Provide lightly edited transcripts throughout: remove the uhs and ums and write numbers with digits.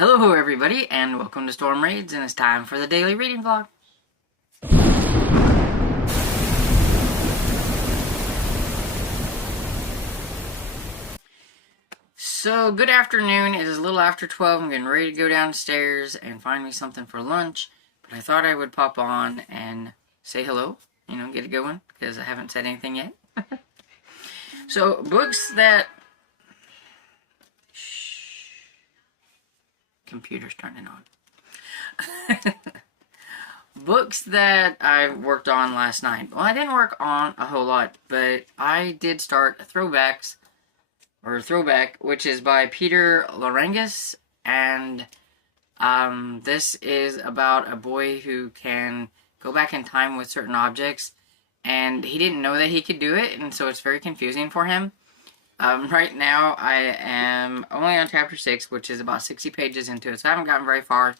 Hello everybody, and welcome to Storm Raids, and it's time for the daily reading vlog. So, good afternoon. It is a little after 12. I'm getting ready to go downstairs and find me something for lunch. But I thought I would pop on and say hello, get it going, because I haven't said anything yet. So, books that... Shh. Computer's turning on. Books that I worked on last night. Well, I didn't work on a whole lot, but I did start Throwback, which is by Peter Larengis, and this is about a boy who can go back in time with certain objects, and he didn't know that he could do it, and so it's very confusing for him. Right now, I am only on chapter 6, which is about 60 pages into it, so I haven't gotten very far.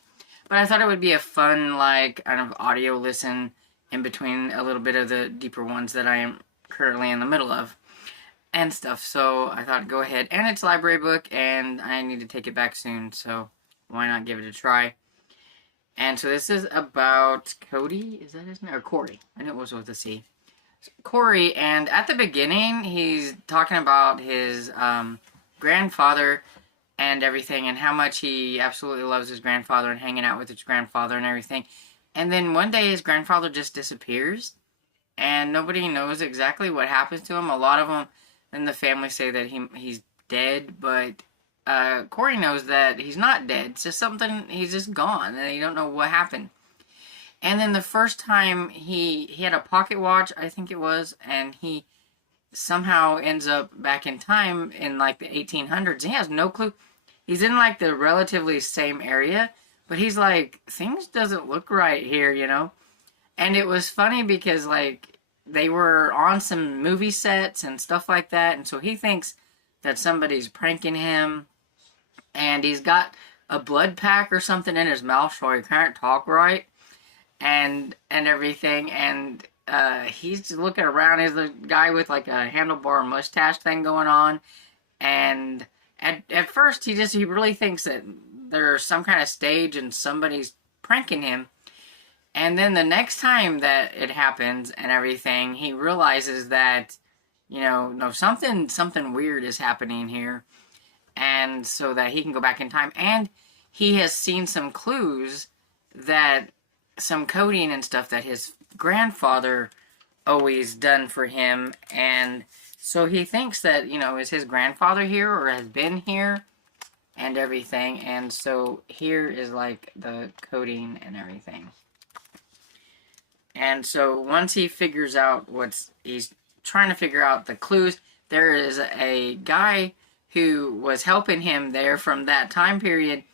But I thought it would be a fun, kind of audio listen in between a little bit of the deeper ones that I am currently in the middle of and stuff. So I thought, go ahead. And it's a library book, and I need to take it back soon, so why not give it a try? And so this is about Cody. Is that his name? Or Corey. I knew it was with a C. Corey, and at the beginning, he's talking about his grandfather and everything, and how much he absolutely loves his grandfather and hanging out with his grandfather and everything. And then one day his grandfather just disappears, and nobody knows exactly what happens to him. A lot of them in the family say that he's dead, but Corey knows that he's not dead. It's just something, he's just gone, and you don't know what happened. And then the first time he had a pocket watch, I think it was, and he somehow ends up back in time in the 1800s. He has no clue. He's in the relatively same area, but he's like, things doesn't look right here, And it was funny because they were on some movie sets and stuff like that, and so he thinks that somebody's pranking him, and he's got a blood pack or something in his mouth so he can't talk right, and everything, and he's just looking around. He's the guy with a handlebar mustache thing going on, and at first he really thinks that there's some kind of stage and somebody's pranking him. And then the next time that it happens and everything, he realizes that, no, something weird is happening here. And so that he can go back in time. And he has seen some clues that some coding and stuff that his grandfather always done for him. And so he thinks that, is his grandfather here or has been here and everything. And so here is the coding and everything. And so once he figures out he's trying to figure out the clues, there is a guy who was helping him there from that time period.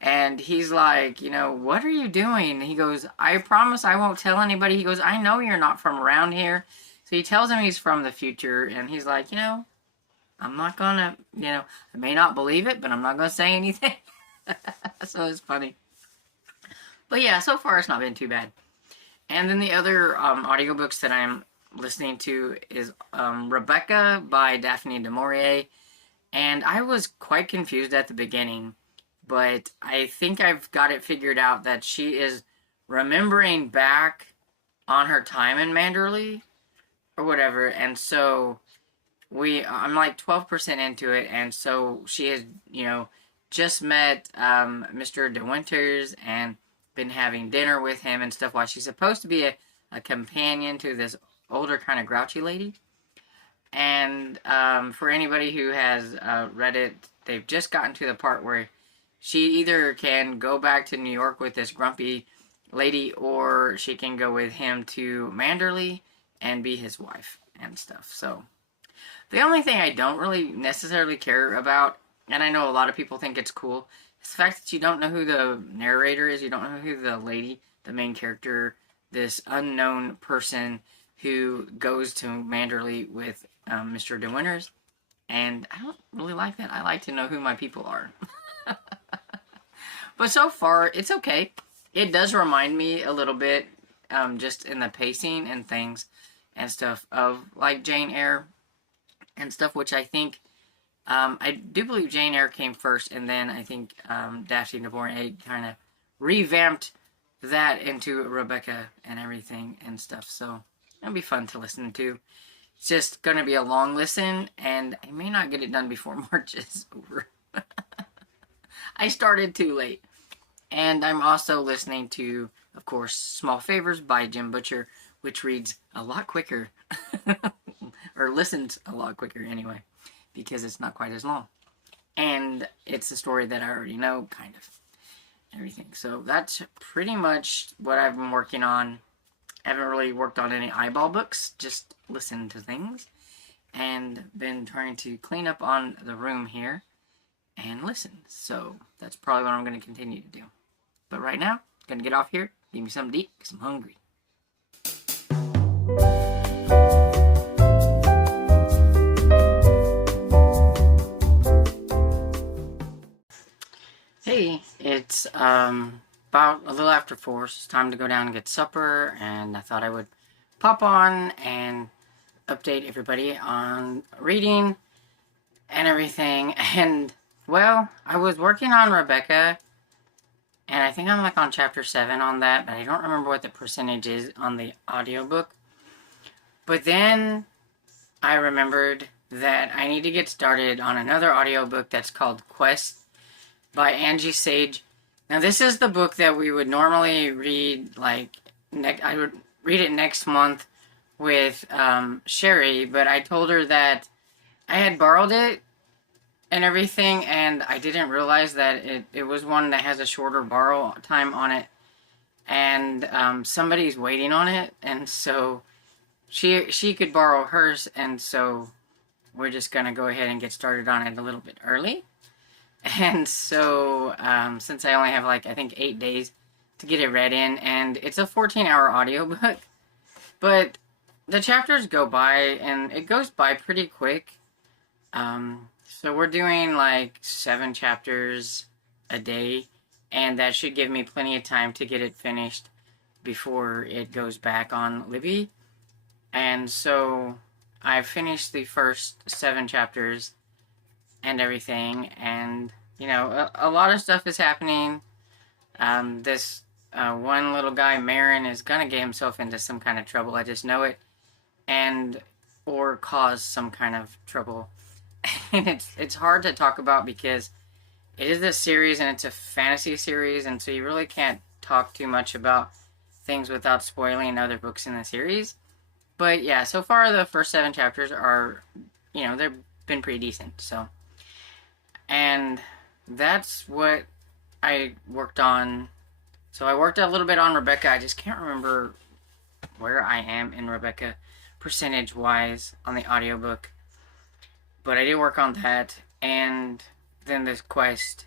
And he's like, what are you doing? And he goes, I promise I won't tell anybody. He goes, I know you're not from around here. So he tells him he's from the future. And he's like, I'm not gonna, I may not believe it, but I'm not gonna say anything. So it's funny. But yeah, so far it's not been too bad. And then the other audiobooks that I'm listening to is Rebecca by Daphne du Maurier. And I was quite confused at the beginning, but I think I've got it figured out that she is remembering back on her time in Manderley or whatever. And so I'm 12% into it, and so she has, just met Mr. De Winters and been having dinner with him and stuff while she's supposed to be a companion to this older kind of grouchy lady. And for anybody who has read it, they've just gotten to the part where she either can go back to New York with this grumpy lady, or she can go with him to Manderley and be his wife and stuff. So the only thing I don't really necessarily care about, and I know a lot of people think it's cool, is the fact that you don't know who the narrator is. You don't know who the lady, the main character, this unknown person who goes to Manderley with Mr. De Winters. And I don't really like that. I like to know who my people are. But so far, it's okay. It does remind me a little bit, just in the pacing and things and stuff, of Jane Eyre and stuff, which I think I do believe Jane Eyre came first, and then I think Daphne du Maurier kind of revamped that into Rebecca and everything and stuff. So it'll be fun to listen to. It's just going to be a long listen, and I may not get it done before March is over. I started too late. And I'm also listening to, of course, Small Favors by Jim Butcher, which reads a lot quicker. Or listens a lot quicker anyway, because it's not quite as long. And it's a story that I already know, kind of. Everything. So that's pretty much what I've been working on. I haven't really worked on any eyeball books, just listened to things. And been trying to clean up on the room here and listen. So that's probably what I'm going to continue to do. But right now, I'm going to get off here, give me something to eat, because I'm hungry. Hey, it's about a little after 4, so it's time to go down and get supper, and I thought I would pop on and update everybody on reading and everything. And, well, I was working on Rebecca, and I think I'm like on chapter 7 on that, but I don't remember what the percentage is on the audiobook. But then I remembered that I need to get started on another audiobook that's called Quest by Angie Sage. Now, this is the book that we would normally read, like, I would read it next month with Sherry, but I told her that I had borrowed it and everything, and I didn't realize that it was one that has a shorter borrow time on it, and somebody's waiting on it, and so she could borrow hers, and so we're just going to go ahead and get started on it a little bit early. And so, since I only have, like, I think 8 days to get it read in, and it's a 14-hour audiobook, but the chapters go by, and it goes by pretty quick. So we're doing, like, 7 chapters a day, and that should give me plenty of time to get it finished before it goes back on Libby. And so I've finished the first 7 chapters and everything, and, you know, a lot of stuff is happening. This one little guy, Marin, is gonna get himself into some kind of trouble, I just know it, and, or cause some kind of trouble. And it's hard to talk about because it is a series, and it's a fantasy series, and so you really can't talk too much about things without spoiling other books in the series. But yeah, so far the first 7 chapters are, you know, they've been pretty decent, so. And that's what I worked on. So I worked a little bit on Rebecca. I just can't remember where I am in Rebecca percentage-wise on the audiobook. But I did work on that, and then this Quest.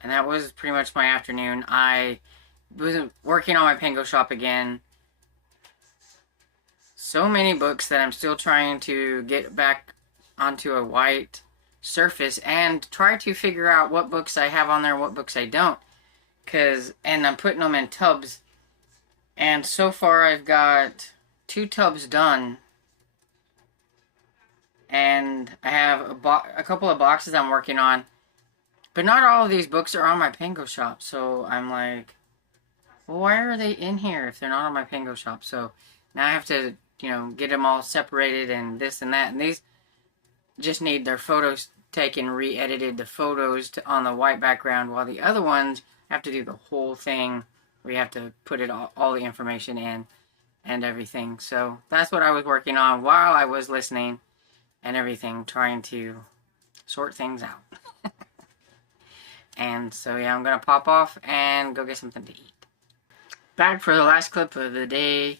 And that was pretty much my afternoon. I was working on my Pango shop again. So many books that I'm still trying to get back onto a white surface and try to figure out what books I have on there and what books I don't. And I'm putting them in tubs. And so far I've got 2 tubs done. And I have a couple of boxes I'm working on. But not all of these books are on my Pango shop. So I'm like, well, why are they in here if they're not on my Pango shop? So now I have to, you know, get them all separated and this and that. And these just need their photos taken, re-edited, the photos on the white background, while the other ones have to do the whole thing where you have to put it all the information in and everything. So that's what I was working on while I was listening and everything, trying to sort things out. And so yeah, I'm gonna pop off and go get something to eat. Back for the last clip of the day.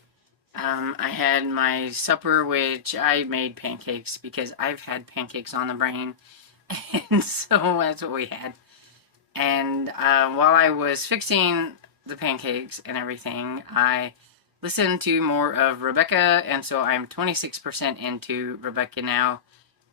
I had my supper, which I made pancakes because I've had pancakes on the brain. And so that's what we had. And while I was fixing the pancakes and everything, I listened to more of Rebecca. And so I'm 26% into Rebecca now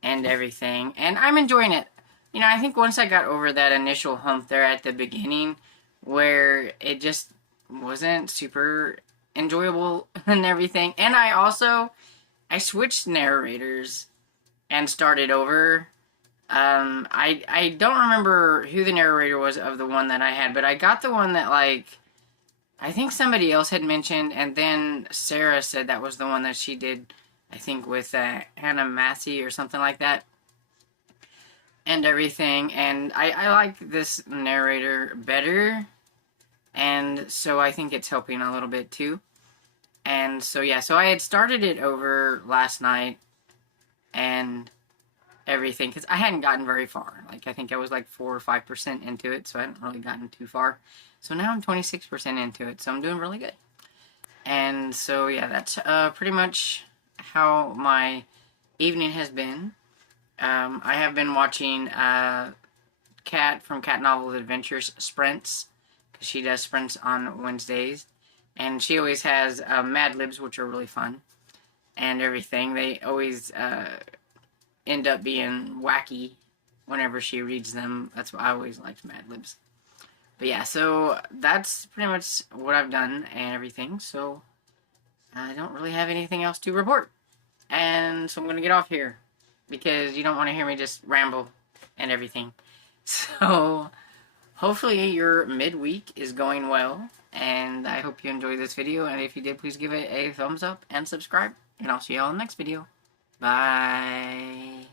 and everything. And I'm enjoying it. You know, I think once I got over that initial hump there at the beginning, where it just wasn't super enjoyable and everything. And I switched narrators and started over I don't remember who the narrator was of the one that I had, but I got the one that, like, I think somebody else had mentioned, and then Sarah said that was the one that she did, I think, with Hannah Massey or something like that, and everything. And I like this narrator better, and so I think it's helping a little bit too. And so, yeah, so I had started it over last night and everything, because I hadn't gotten very far. Like, I think I was like 4 or 5% into it, so I hadn't really gotten too far. So now I'm 26% into it, so I'm doing really good. And so, yeah, that's pretty much how my evening has been. I have been watching Kat from Cat Novel Adventures Sprints, because she does sprints on Wednesdays. And she always has Mad Libs, which are really fun, and everything. They always end up being wacky whenever she reads them. That's why I always liked Mad Libs. But yeah, so that's pretty much what I've done and everything. So I don't really have anything else to report. And so I'm going to get off here, because you don't want to hear me just ramble and everything. So hopefully your midweek is going well, and I hope you enjoyed this video. And if you did, please give it a thumbs up and subscribe. And I'll see you all in the next video. Bye.